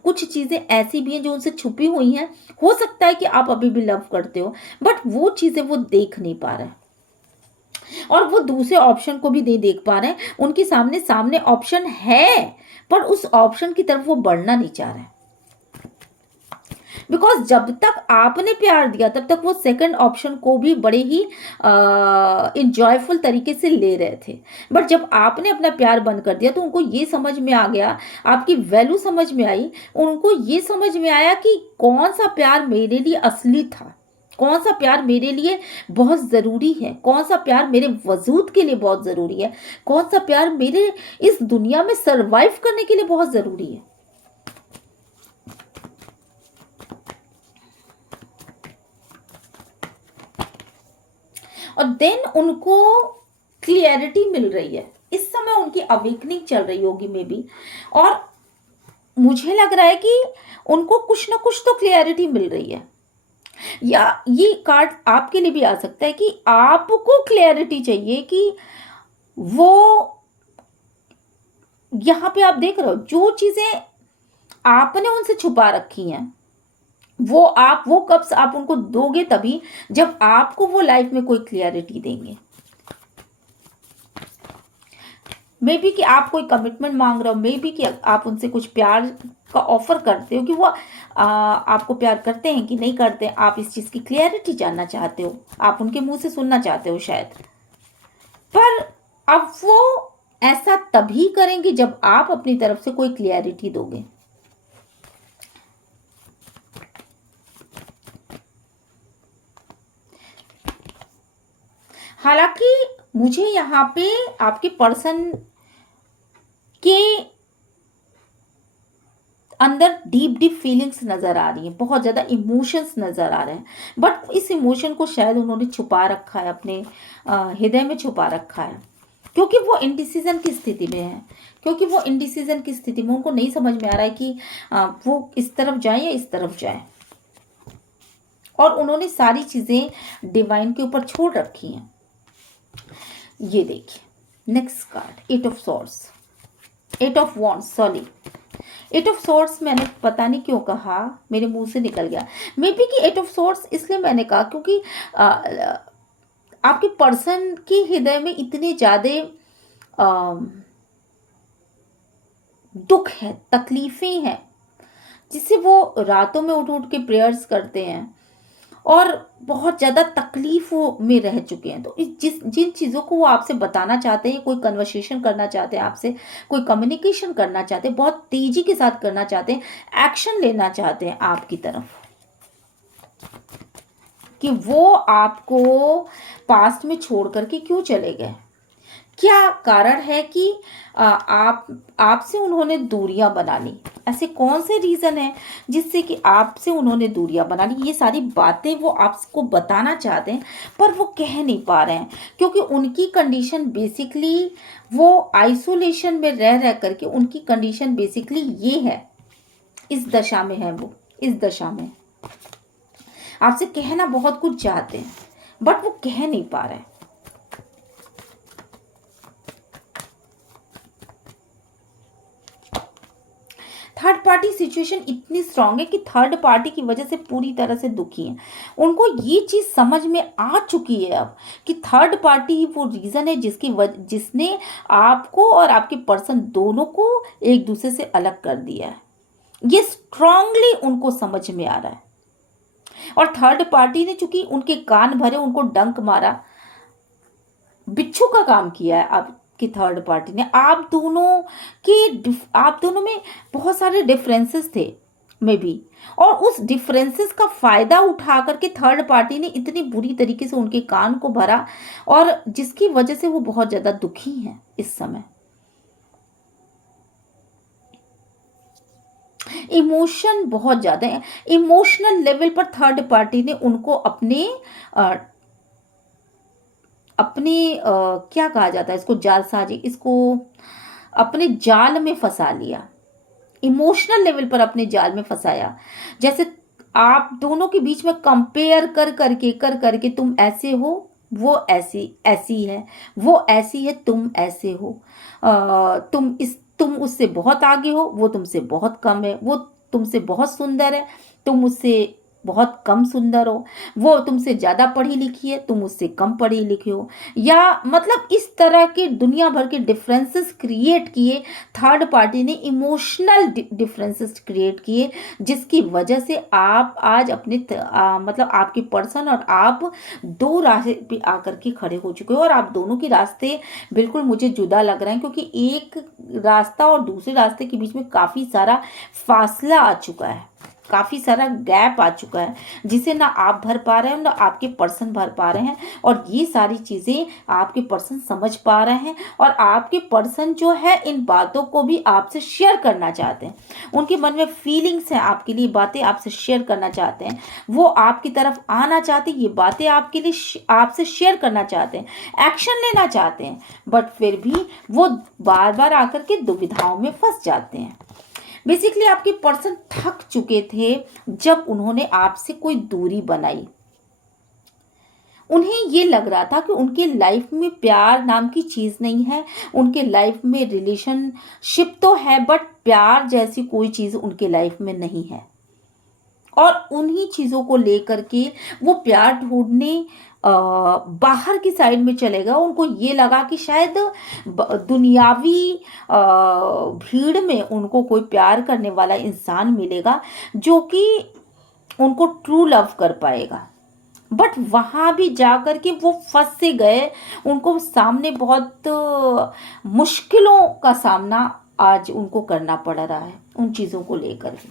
कुछ चीजें ऐसी भी हैं जो उनसे छुपी हुई हैं। हो सकता है कि आप अभी भी लव करते हो, बट वो चीजें वो देख नहीं पा रहे हैं, और वो दूसरे ऑप्शन को भी नहीं देख पा रहे हैं। उनके सामने ऑप्शन है, पर उस ऑप्शन की तरफ वो बढ़ना नहीं चाह रहे हैं, बिकॉज जब तक आपने प्यार दिया तब तक वो सेकंड ऑप्शन को भी बड़े ही इंजॉयफुल तरीके से ले रहे थे। बट जब आपने अपना प्यार बंद कर दिया तो उनको ये समझ में आ गया, आपकी वैल्यू समझ में आई, उनको ये समझ में आया कि कौन सा प्यार मेरे लिए असली था, कौन सा प्यार मेरे लिए बहुत जरूरी है, कौन सा प्यार मेरे वजूद के लिए बहुत जरूरी है, कौन सा प्यार मेरे इस दुनिया में सरवाइव करने के लिए बहुत जरूरी है। और देन उनको क्लियरिटी मिल रही है, इस समय उनकी अवेकनिंग चल रही होगी मे बी, और मुझे लग रहा है कि उनको कुछ ना कुछ तो क्लियरिटी मिल रही है। या ये कार्ड आपके लिए भी आ सकता है कि आपको क्लियरिटी चाहिए कि वो, यहां पे आप देख रहे हो जो चीजें आपने उनसे छुपा रखी हैं, वो कब्स आप उनको दोगे तभी जब आपको वो लाइफ में कोई क्लियरिटी देंगे। मे बी कि आप कोई कमिटमेंट मांग रहे हो, मे बी कि आप उनसे कुछ प्यार का ऑफर करते हो कि वो आपको प्यार करते हैं कि नहीं करते, आप इस चीज़ की क्लियरिटी जानना चाहते हो, आप उनके मुंह से सुनना चाहते हो शायद। पर अब वो ऐसा तभी करेंगे जब आप अपनी तरफ से कोई क्लियरिटी दोगे। हालांकि मुझे यहाँ पे आपके पर्सन के अंदर डीप डीप फीलिंग्स नजर आ रही हैं, बहुत ज्यादा इमोशंस नजर आ रहे हैं, बट इस इमोशन को शायद उन्होंने छुपा रखा है, अपने हृदय में छुपा रखा है, क्योंकि वो इनडिसीजन की स्थिति में है। क्योंकि वो इनडिसीजन की स्थिति में उनको नहीं समझ में आ रहा है कि वो इस तरफ जाए या इस तरफ जाए, और उन्होंने सारी चीजें डिवाइन के ऊपर छोड़ रखी हैं। ये देखिए next card, eight of swords, eight of wands, sorry eight of swords मैंने पता नहीं क्यों कहा, मेरे मुंह से निकल गया। मे बी कि एट ऑफ सॉर्ड्स इसलिए मैंने कहा क्योंकि आपके पर्सन के हृदय में इतने ज्यादा दुख है, तकलीफें हैं, जिससे वो रातों में उठ उठ के प्रेयर्स करते हैं और बहुत ज़्यादा तकलीफों में रह चुके हैं। तो जिन चीज़ों को वो आपसे बताना चाहते हैं, कोई कन्वर्सेशन करना चाहते हैं आपसे, कोई कम्युनिकेशन करना चाहते हैं, बहुत तेजी के साथ करना चाहते हैं, एक्शन लेना चाहते हैं आपकी तरफ, कि वो आपको पास्ट में छोड़ करके क्यों चले गए। क्या कारण है कि आपसे उन्होंने दूरियां बना ली, ऐसे कौन से रीजन है जिससे कि आपसे उन्होंने दूरियां बना ली। ये सारी बातें वो आपको बताना चाहते हैं पर वो कह नहीं पा रहे हैं, क्योंकि उनकी कंडीशन बेसिकली, वो आइसोलेशन में रह रह करके उनकी कंडीशन बेसिकली ये है, इस दशा में है, वो इस दशा में आपसे कहना बहुत कुछ चाहते हैं बट वो कह नहीं पा रहे हैं। थर्ड पार्टी सिचुएशन इतनी स्ट्रांग है कि थर्ड पार्टी की वजह से पूरी तरह से दुखी है। उनको ये चीज समझ में आ चुकी है अब कि थर्ड पार्टी ही वो रीजन है जिसने आपको और आपके पर्सन दोनों को एक दूसरे से अलग कर दिया है। ये स्ट्रांगली उनको समझ में आ रहा है, और थर्ड पार्टी ने चूंकि उनके कान भरे, उनको डंक मारा, बिच्छू का काम किया है अब कि थर्ड पार्टी ने। आप दोनों में बहुत सारे डिफरेंसेस थे मे बी, और उस डिफरेंसेस का फायदा उठा करके थर्ड पार्टी ने इतनी बुरी तरीके से उनके कान को भरा, और जिसकी वजह से वो बहुत ज्यादा दुखी हैं इस समय। इमोशन बहुत ज्यादा है, इमोशनल लेवल पर थर्ड पार्टी ने उनको क्या कहा जाता है इसको, जालसाजी, इसको अपने जाल में फंसा लिया, इमोशनल लेवल पर अपने जाल में फंसाया। जैसे आप दोनों के बीच में कंपेयर कर करके तुम ऐसे हो, वो ऐसी है, वो ऐसी है, तुम ऐसे हो, तुम उससे बहुत आगे हो, वो तुमसे बहुत कम है, वो तुमसे बहुत सुंदर है, तुम उससे बहुत कम सुंदर हो, वो तुमसे ज्यादा पढ़ी लिखी है, तुम उससे कम पढ़ी लिखी हो, या मतलब इस तरह के दुनिया भर के डिफरेंसेस क्रिएट किए। थर्ड पार्टी ने इमोशनल डिफरेंसेस क्रिएट किए, जिसकी वजह से आप आज मतलब आपके पर्सन और आप दो रास्ते पे आकर के खड़े हो चुके हो, और आप दोनों के रास्ते बिल्कुल मुझे जुदा लग रहे हैं, क्योंकि एक रास्ता और दूसरे रास्ते के बीच में काफी सारा फासला आ चुका है, काफी सारा गैप आ चुका है, जिसे ना आप भर पा रहे हैं ना आपके पर्सन भर पा रहे हैं, और ये सारी चीजें आपके पर्सन समझ पा रहे हैं, और आपके पर्सन जो है इन बातों को भी आपसे शेयर करना चाहते हैं। उनके मन में फीलिंग्स हैं आपके लिए, बातें आपसे शेयर करना चाहते हैं, वो आपकी तरफ आना चाहते हैं, ये बातें आपके लिए आपसे शेयर करना चाहते हैं, एक्शन लेना चाहते हैं, बट फिर भी वो बार बार आकर के दुविधाओं में फंस जाते हैं। बेसिकली आपके पर्सन थक चुके थे जब उन्होंने आपसे कोई दूरी बनाई। उन्हें ये लग रहा था कि उनके लाइफ में प्यार नाम की चीज नहीं है, उनके लाइफ में रिलेशनशिप तो है बट प्यार जैसी कोई चीज उनके लाइफ में नहीं है, और उन्हीं चीजों को लेकर के वो प्यार ढूंढने बाहर की साइड में चले गए। उनको ये लगा कि शायद दुनियावी भीड़ में उनको कोई प्यार करने वाला इंसान मिलेगा जो कि उनको ट्रू लव कर पाएगा, बट वहाँ भी जाकर के वो फंस से गए। उनको सामने बहुत मुश्किलों का सामना आज उनको करना पड़ रहा है उन चीज़ों को लेकर के।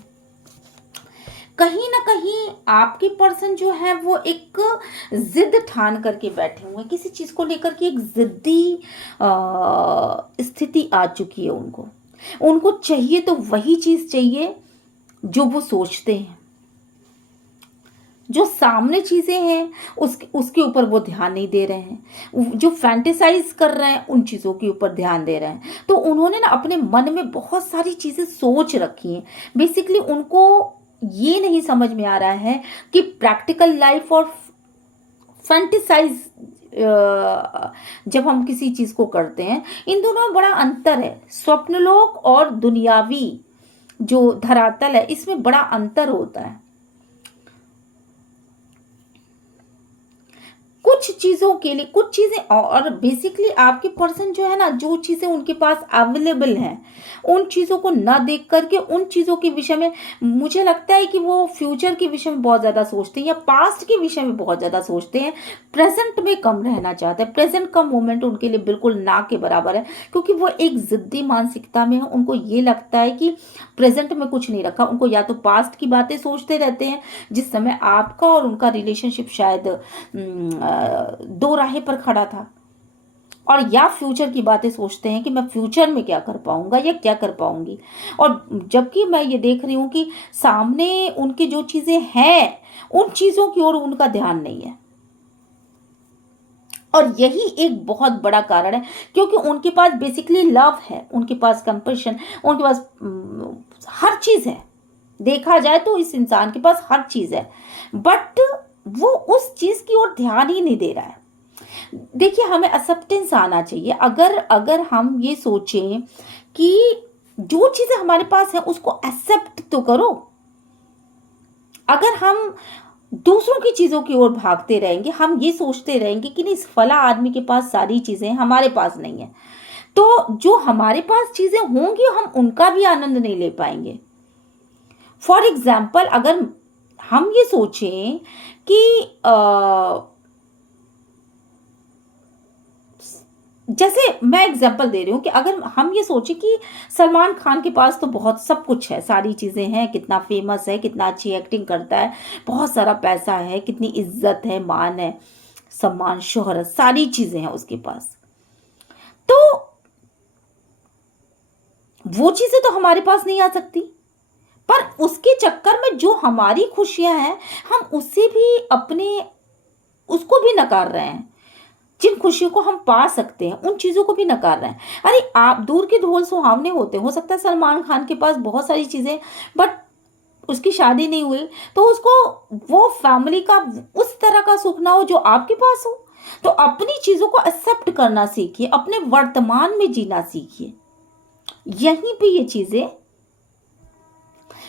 कहीं ना कहीं आपके पर्सन जो है वो एक जिद ठान करके बैठे हुए हैं, किसी चीज़ को लेकर के एक जिद्दी स्थिति आ चुकी है उनको। उनको चाहिए तो वही चीज़ चाहिए जो वो सोचते हैं। जो सामने चीज़ें हैं उसके ऊपर वो ध्यान नहीं दे रहे हैं। जो फैंटेसाइज कर रहे हैं उन चीज़ों के ऊपर ध्यान दे रहे हैं। तो उन्होंने ना अपने मन में बहुत सारी चीज़ें सोच रखी हैं। बेसिकली उनको ये नहीं समझ में आ रहा है कि प्रैक्टिकल लाइफ और फैंटेसाइज जब हम किसी चीज़ को करते हैं, इन दोनों में बड़ा अंतर है। स्वप्नलोक और दुनियावी जो धरातल है इसमें बड़ा अंतर होता है। कुछ चीज़ों के लिए कुछ चीज़ें, और बेसिकली आपके पर्सन जो है ना, जो चीज़ें उनके पास अवेलेबल हैं उन चीज़ों को ना देख करके उन चीज़ों के विषय में, मुझे लगता है कि वो फ्यूचर के विषय में बहुत ज़्यादा सोचते हैं या पास्ट के विषय में बहुत ज़्यादा सोचते हैं। प्रेजेंट में कम रहना चाहते हैं। प्रेजेंट का मोमेंट उनके लिए बिल्कुल ना के बराबर है, क्योंकि वो एक ज़िद्दी मानसिकता में है। उनको ये लगता है कि प्रेजेंट में कुछ नहीं रखा। उनको या तो पास्ट की बातें सोचते रहते हैं, जिस समय आपका और उनका रिलेशनशिप शायद दो राहें पर खड़ा था, और या फ्यूचर की बातें सोचते हैं कि मैं फ्यूचर में क्या कर पाऊंगा या क्या कर पाऊंगी। और जबकि मैं ये देख रही हूं कि सामने उनकी जो चीजें हैं उन चीजों की ओर उनका ध्यान नहीं है। और यही एक बहुत बड़ा कारण है, क्योंकि उनके पास बेसिकली लव है, उनके पास कंपैशन, उनके पास हर चीज है। देखा जाए तो इस इंसान के पास हर चीज है, बट वो उस चीज की ओर ध्यान ही नहीं दे रहा है। देखिए, हमें एक्सेप्टेंस आना चाहिए। अगर हम ये सोचें कि जो चीजें हमारे पास है उसको एक्सेप्ट तो करो। अगर हम दूसरों की चीजों की ओर भागते रहेंगे, हम ये सोचते रहेंगे कि नहीं, इस फला आदमी के पास सारी चीजें हमारे पास नहीं है, तो जो हमारे पास चीजें होंगी हम उनका भी आनंद नहीं ले पाएंगे। फॉर एग्जाम्पल, अगर हम ये सोचें कि जैसे मैं एग्जांपल दे रही हूँ कि अगर हम ये सोचें कि सलमान खान के पास तो बहुत सब कुछ है, सारी चीज़ें हैं, कितना फेमस है, कितना अच्छी एक्टिंग करता है, बहुत सारा पैसा है, कितनी इज्जत है, मान है, सम्मान, शोहरत, सारी चीज़ें हैं उसके पास, तो वो चीज़ें तो हमारे पास नहीं आ सकती। पर उसके चक्कर में जो हमारी खुशियां हैं हम उससे भी उसको भी नकार रहे हैं। जिन खुशियों को हम पा सकते हैं उन चीज़ों को भी नकार रहे हैं। अरे, आप दूर के ढोल सुहावने होते, हो सकता है सलमान खान के पास बहुत सारी चीज़ें, बट उसकी शादी नहीं हुई तो उसको वो फैमिली का उस तरह का सुख ना हो जो आपके पास हो। तो अपनी चीज़ों को एक्सेप्ट करना सीखिए, अपने वर्तमान में जीना सीखिए। यहीं पे ये चीज़ें,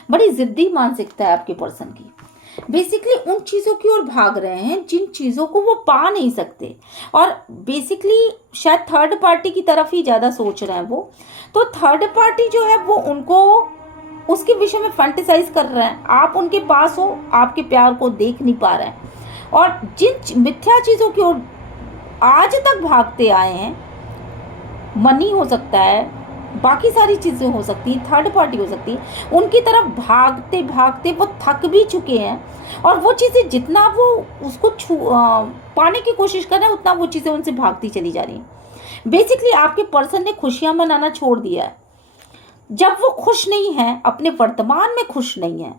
बड़ी जिद्दी मानसिकता है आपके पर्सन की। बेसिकली उन चीज़ों की ओर भाग रहे हैं जिन चीज़ों को वो पा नहीं सकते, और बेसिकली शायद थर्ड पार्टी की तरफ ही ज़्यादा सोच रहे हैं वो। तो थर्ड पार्टी जो है वो उनको उसके विषय में फैंटेसाइज कर रहे हैं। आप उनके पास हो, आपके प्यार को देख नहीं पा रहे हैं, और जिन मिथ्या चीज़ों की ओर आज तक भागते आए हैं, मनी हो सकता है, बाकी सारी चीज़ें हो सकती हैं, थर्ड पार्टी हो सकती है, उनकी तरफ भागते भागते वो थक भी चुके हैं, और वो चीज़ें जितना वो उसको पाने की कोशिश कर रहे हैं उतना वो चीज़ें उनसे भागती चली जा रही हैं। बेसिकली आपके पर्सन ने खुशियां मनाना छोड़ दिया है। जब वो खुश नहीं है, अपने वर्तमान में खुश नहीं है,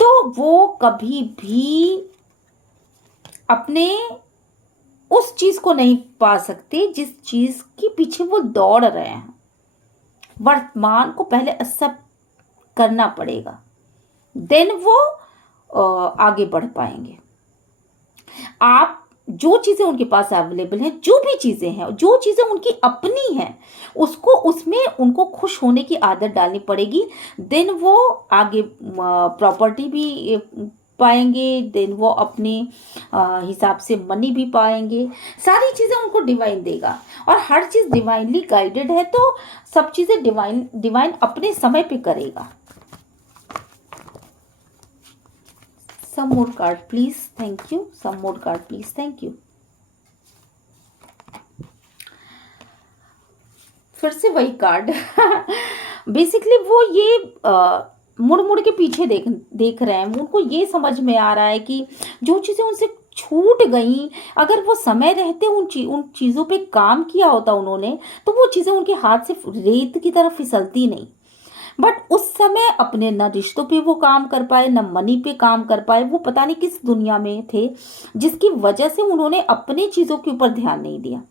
तो वो कभी भी अपने उस चीज़ को नहीं पा सकते जिस चीज़ के पीछे वो दौड़ रहे हैं। वर्तमान को पहले एक्सेप्ट करना पड़ेगा, देन वो आगे बढ़ पाएंगे। आप जो चीज़ें उनके पास अवेलेबल हैं, जो भी चीज़ें हैं, जो चीज़ें उनकी अपनी हैं, उसको उसमें उनको खुश होने की आदत डालनी पड़ेगी। देन वो आगे प्रॉपर्टी भी पाएंगे, देन वो अपने हिसाब से मनी भी पाएंगे। सारी चीज़ें उनको डिवाइन देगा और हर चीज़ डिवाइनली गाइडेड है, तो सब चीज़ें डिवाइन अपने समय पे करेगा। Some more card please, thank you. Some more card please, thank you. फिर से वही कार्ड बेसिकली वो ये मुड़ मुड़ के पीछे देख रहे हैं। उनको ये समझ में आ रहा है कि जो चीज़ें उनसे छूट गई, अगर वो समय रहते उन चीज़ों पे काम किया होता उन्होंने, तो वो चीज़ें उनके हाथ से रेत की तरह फिसलती नहीं। बट उस समय अपने न रिश्तों पे वो काम कर पाए, न मनी पे काम कर पाए। वो पता नहीं किस दुनिया में थे जिसकी वजह से उन्होंने अपने चीज़ों के ऊपर ध्यान नहीं दिया,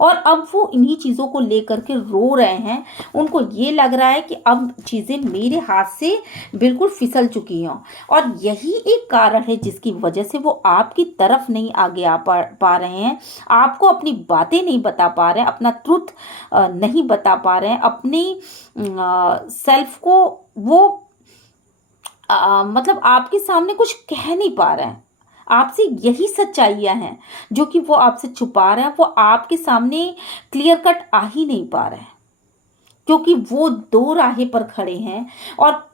और अब वो इन्हीं चीज़ों को लेकर के रो रहे हैं। उनको ये लग रहा है कि अब चीज़ें मेरे हाथ से बिल्कुल फिसल चुकी हैं, और यही एक कारण है जिसकी वजह से वो आपकी तरफ नहीं आगे आ पा रहे हैं, आपको अपनी बातें नहीं बता पा रहे हैं, अपना ट्रुथ नहीं बता पा रहे हैं, अपनी सेल्फ को वो मतलब आपके सामने कुछ कह नहीं पा रहे हैं। आपसे यही सच्चाइयाँ हैं जो कि वो आपसे छुपा रहे हैं, वो आपके सामने क्लियर कट आ ही नहीं पा रहे हैं, क्योंकि वो दो राहें पर खड़े हैं। और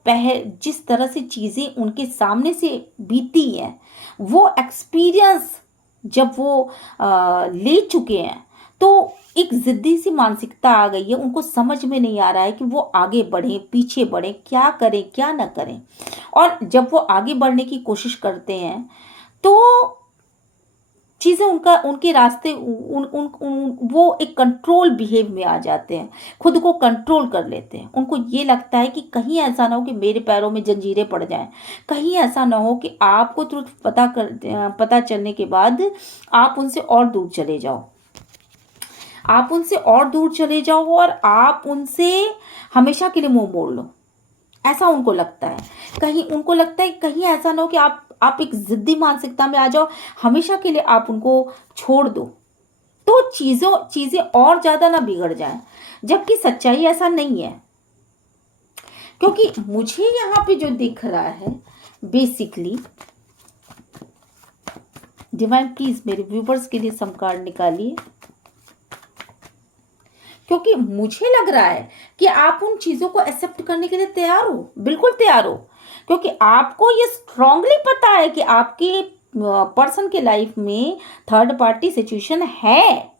जिस तरह से चीज़ें उनके सामने से बीती हैं, वो एक्सपीरियंस जब वो ले चुके हैं, तो एक जिद्दी सी मानसिकता आ गई है। उनको समझ में नहीं आ रहा है कि वो आगे बढ़ें, पीछे बढ़ें, क्या करें क्या ना करें। और जब वो आगे बढ़ने की कोशिश करते हैं तो चीज़ें उनके रास्ते वो एक कंट्रोल बिहेव में आ जाते हैं, खुद को कंट्रोल कर लेते हैं। उनको ये लगता है कि कहीं ऐसा ना हो कि मेरे पैरों में जंजीरें पड़ जाएं, कहीं ऐसा ना हो कि आपको तुरंत पता चलने के बाद आप उनसे और दूर चले जाओ, आप उनसे और दूर चले जाओ और आप उनसे हमेशा के लिए मुंह मोड़ लो। ऐसा उनको लगता है। कहीं उनको लगता है कहीं ऐसा ना हो कि आप एक जिद्दी मानसिकता में आ जाओ, हमेशा के लिए आप उनको छोड़ दो, तो चीजें और ज्यादा ना बिगड़ जाएं। जबकि सच्चाई ऐसा नहीं है, क्योंकि मुझे यहाँ पे जो दिख रहा है बेसिकली, डिवाइन प्लीज मेरे व्यूवर्स के लिए सम कार्ड निकालिए, क्योंकि मुझे लग रहा है कि आप उन चीजों को एक्सेप्ट करने के लिए तैयार हो, बिल्कुल तैयार हो, क्योंकि आपको ये स्ट्रांगली पता है कि आपके पर्सन के लाइफ में थर्ड पार्टी सिचुएशन है।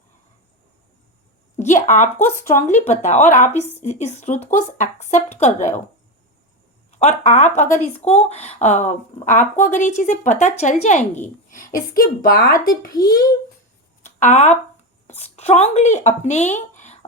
ये आपको स्ट्रांगली पता है और आप इस ट्रुथ को एक्सेप्ट कर रहे हो। और आप अगर आपको अगर ये चीजें पता चल जाएंगी, इसके बाद भी आप स्ट्रांगली अपने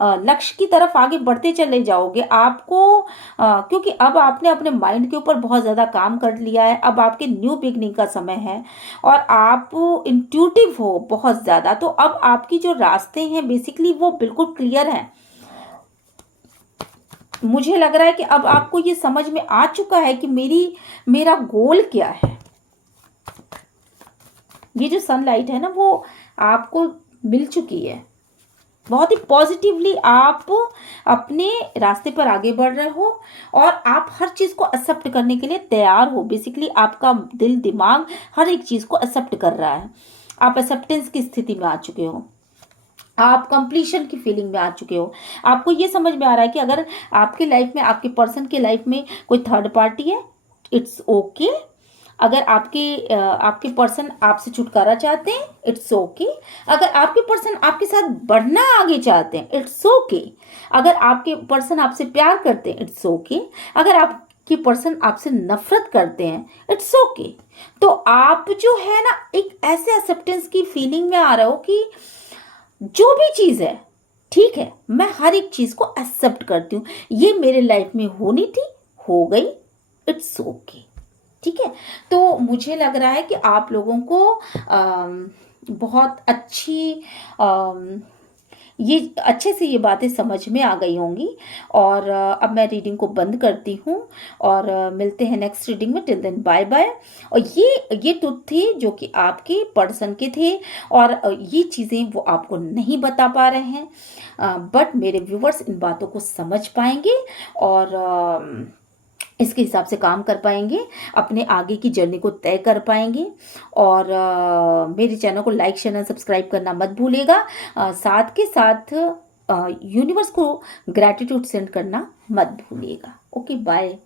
लक्ष्य की तरफ आगे बढ़ते चले जाओगे। आपको क्योंकि अब आपने अपने माइंड के ऊपर बहुत ज़्यादा काम कर लिया है, अब आपके न्यू बिगनिंग का समय है और आप इंट्यूटिव हो बहुत ज़्यादा, तो अब आपकी जो रास्ते हैं बेसिकली वो बिल्कुल क्लियर हैं। मुझे लग रहा है कि अब आपको ये समझ में आ चुका है कि मेरा गोल क्या है। ये जो सनलाइट है ना वो आपको मिल चुकी है, बहुत ही पॉजिटिवली आप अपने रास्ते पर आगे बढ़ रहे हो और आप हर चीज़ को एक्सेप्ट करने के लिए तैयार हो। बेसिकली आपका दिल दिमाग हर एक चीज़ को एक्सेप्ट कर रहा है। आप एक्सेप्टेंस की स्थिति में आ चुके हो, आप कंप्लीशन की फीलिंग में आ चुके हो। आपको ये समझ में आ रहा है कि अगर आपके लाइफ में, आपके पर्सन के लाइफ में कोई थर्ड पार्टी है, इट्स ओके। अगर आपके पर्सन आपसे छुटकारा चाहते हैं, इट्स ओके। अगर आपके पर्सन आपके साथ बढ़ना आगे चाहते हैं, इट्स ओके। अगर आपके पर्सन आपसे प्यार करते हैं, इट्स ओके। अगर आपके पर्सन आपसे नफरत करते हैं, इट्स ओके। तो आप जो है ना एक ऐसे एक्सेप्टेंस की फीलिंग में आ रहे हो कि जो भी चीज़ है ठीक है, मैं हर एक चीज़ को एक्सेप्ट करती हूँ, ये मेरे लाइफ में होनी थी, हो गई, इट्स ओके। ठीक है, तो मुझे लग रहा है कि आप लोगों को बहुत ये अच्छे से ये बातें समझ में आ गई होंगी। और अब मैं रीडिंग को बंद करती हूँ और मिलते हैं नेक्स्ट रीडिंग में। Till then bye bye. और ये ट्रुथ थे जो कि आपके पर्सन के थे और ये चीज़ें वो आपको नहीं बता पा रहे हैं, बट मेरे व्यूवर्स इन बातों को समझ पाएंगे और इसके हिसाब से काम कर पाएंगे, अपने आगे की जर्नी को तय कर पाएंगे। और मेरे चैनल को लाइक शेयर सब्सक्राइब करना मत भूलिएगा। साथ के साथ यूनिवर्स को ग्रैटिट्यूड सेंड करना मत भूलिएगा। Okay bye.